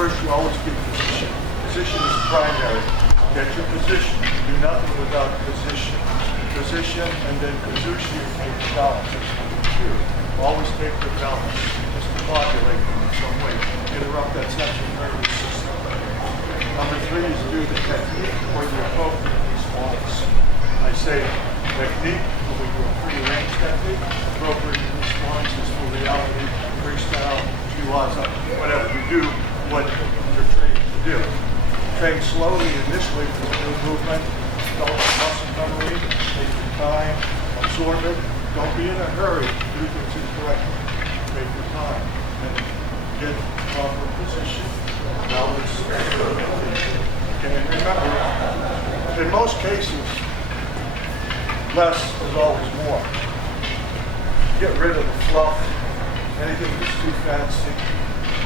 First, you always keep position. Position is primary. Get your position. Do nothing without position. Position, and then kazushi, you take the balance. That's what you do. Always take the balance. Just to populate them in some way. Interrupt that central nervous system. Number 3 is do the technique or the appropriate response. I say technique, we do a free range technique. Appropriate response is for reality, freestyle, shiwaza, whatever. You do what you're trained to do. Train slowly initially for the new movement. Don't muscle memory, take your time, absorb it. Don't be in a hurry. Do things incorrectly. Take your time and get proper position. Now let's experimentation. Okay, and remember, in most cases, less is always more. Get rid of the fluff, anything that's too fancy,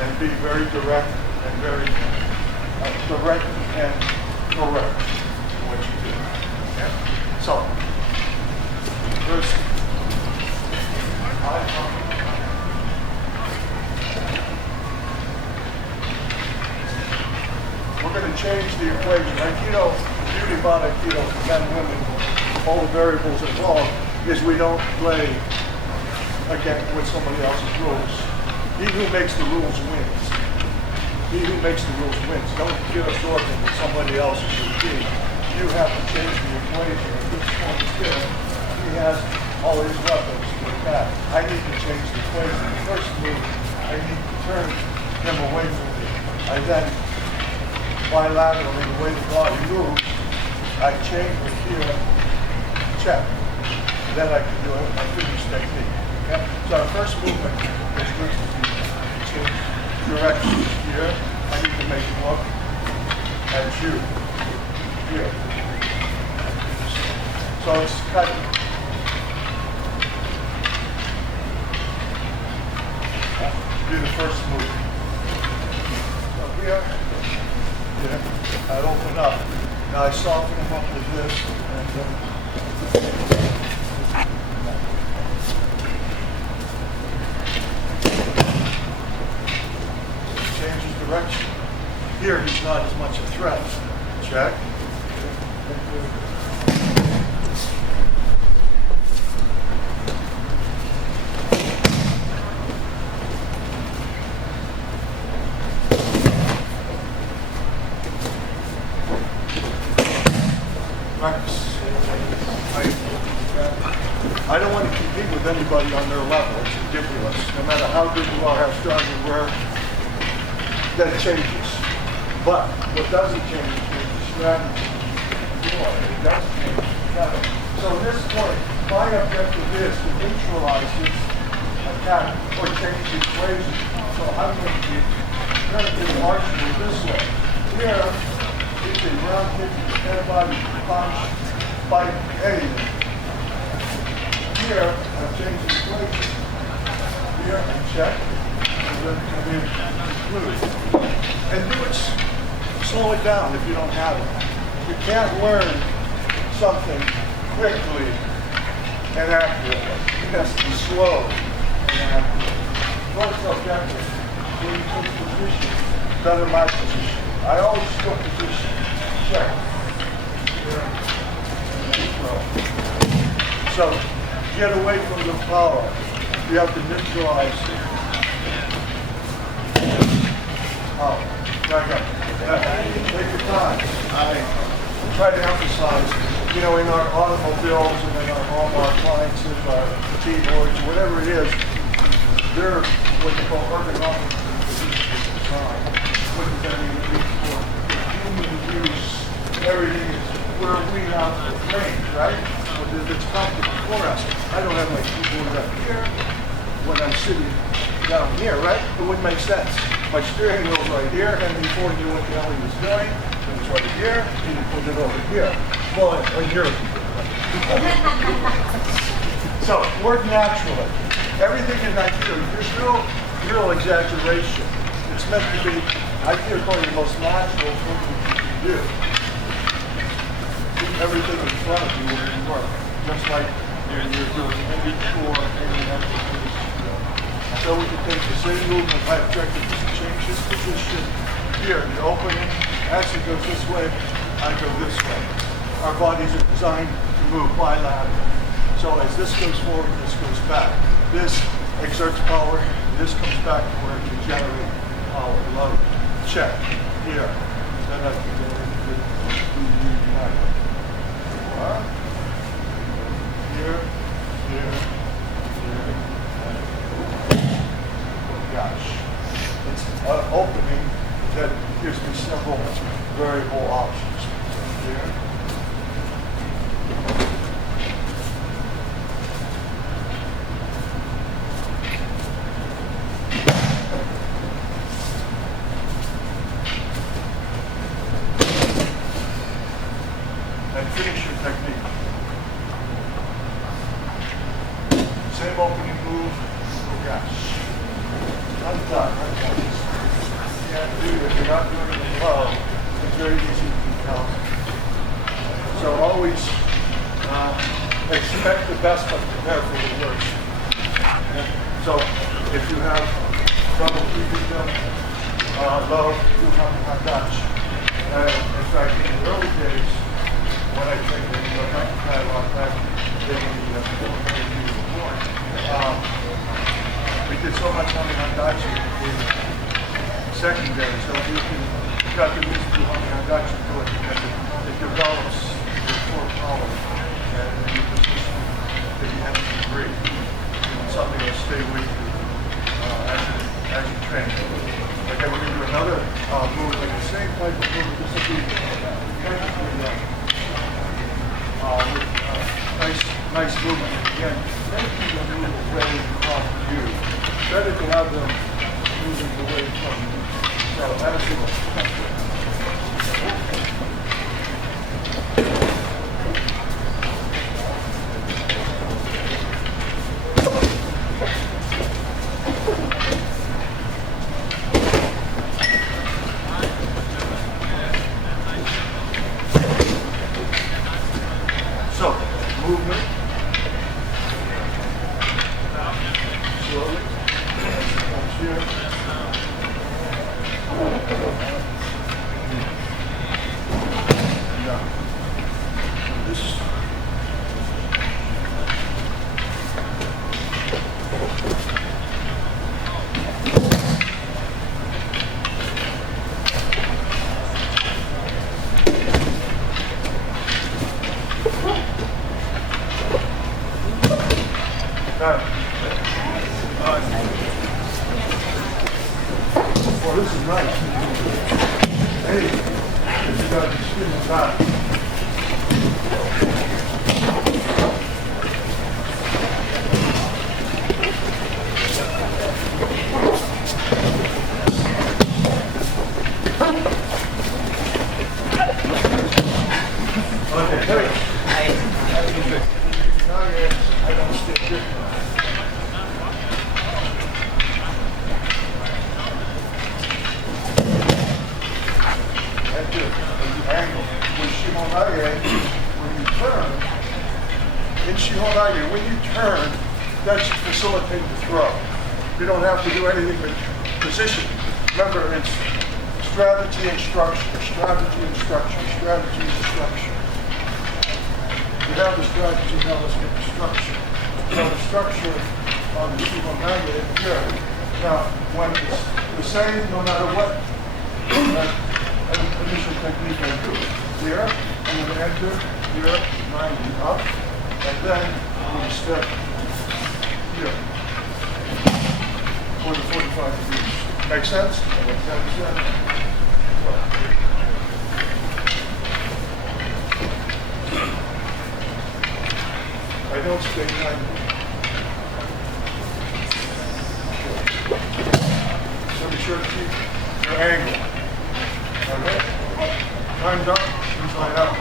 and be very direct and very direct and correct in what you do. Okay? So, first, we're going to change the equation. Aikido, the beauty about Aikido for men, women, all the variables involved is we don't play again with somebody else's rules. He who makes the rules wins. He who makes the rules wins. Don't get absorbed into somebody else's routine. You have to change the equation. At this point still, he has all his weapons to attack. I need to change the equation. The first move, I need to turn him away from me. I then bilaterally, the way the body moves, I change with here, check. Then I can do it, my finish technique. Okay? So our first movement is good to change direction here. I need to make it look at you. Here. So it's kind of do the first move. So here. Yeah, I'd open up. Now I soften them up with this, and changes direction. Here he's not as much a threat. Check. I don't want to compete with anybody on their level. It's ridiculous. No matter how good you are, how strong you were, that changes. But what doesn't change is the strategy. It does change. So at this point, my objective is to neutralize this attack or change the equation. So I'm going to be marginally this way. Here, it's a ground kick, antibody punch, fight, anything. Here, I've changed the equation. Here, and check. And then come in and conclude. And do it, slow it down if you don't have it. You can't learn something quickly and accurately. It has to be slow and accurate. What's objective? When you take position, better my position. I always go position. Check. Here, and then throw. So, get away from the power. You have to neutralize it. Oh, back up. Take your time. I try to emphasize, you know, in our automobiles and in our home, our appliances, our keyboards, whatever it is, they're what they call ergonomic design. What does that mean? For human use, everything is where we have the range, right? It's comfortable for us. I don't have my keyboard up here when I'm sitting down here, right? It wouldn't make sense. My steering wheel's right here, and before you knew what the hell he was doing, it was right here, and you put it over here. Well, here. So, work naturally. Everything in Aikido, there's no real exaggeration. It's meant to be, Aikido is probably the most natural thing you can do. Everything in front of you will work, just like you're doing any chore, any exercise. So we can take the same movement. My objective is to change his position here, the opening actually goes this way, I go this way. Our bodies are designed to move bilaterally. So as this goes forward, this goes back. This exerts power, this comes back where it can generate power, load. Check. Here. Then I can go into the One. Here, here, here, and oh gosh. It's an opening that gives me several variable options. Here. And finish your technique. Same opening move. Oh gosh. I'm done. You can't do it if you're not doing it well. It's very easy to tell. So always expect the best but prepare for the worst. So if you have trouble keeping them low, you have to have touch. In fact, in the early days, when I trained in the Aikikai back we did so much on the Handachi in secondary, so you got to use the Handachi to it because it develops your core power and your position to the nth degree. It's something that will stay with you as you train. Okay, we're going to do another move, like the same type of move, this will be perfectly nice movement. Again, making them move away from you. Better to have them moving away from you. So as you movement. Slowly. Comes here. Now, this. Well, this is nice. Hey, you got to spin the back. Okay, hey. I don't stick here. Angle. With Shihan, when you turn, in Shihan, when you turn, that should facilitate the throw. You don't have to do anything but position. Remember, it's strategy and structure, strategy and structure, strategy and structure. We have the strategy, now let's get the structure. So the structure on the Shihan is here. Now, when it's the same, no matter what initial technique I do. Here, I'm going to enter, here, 90 up, and then I'm going to step here for the 45 degrees. Make sense? Makes sense? I don't stay 90. So be sure to keep your angle. Okay? Time's up. Inside out.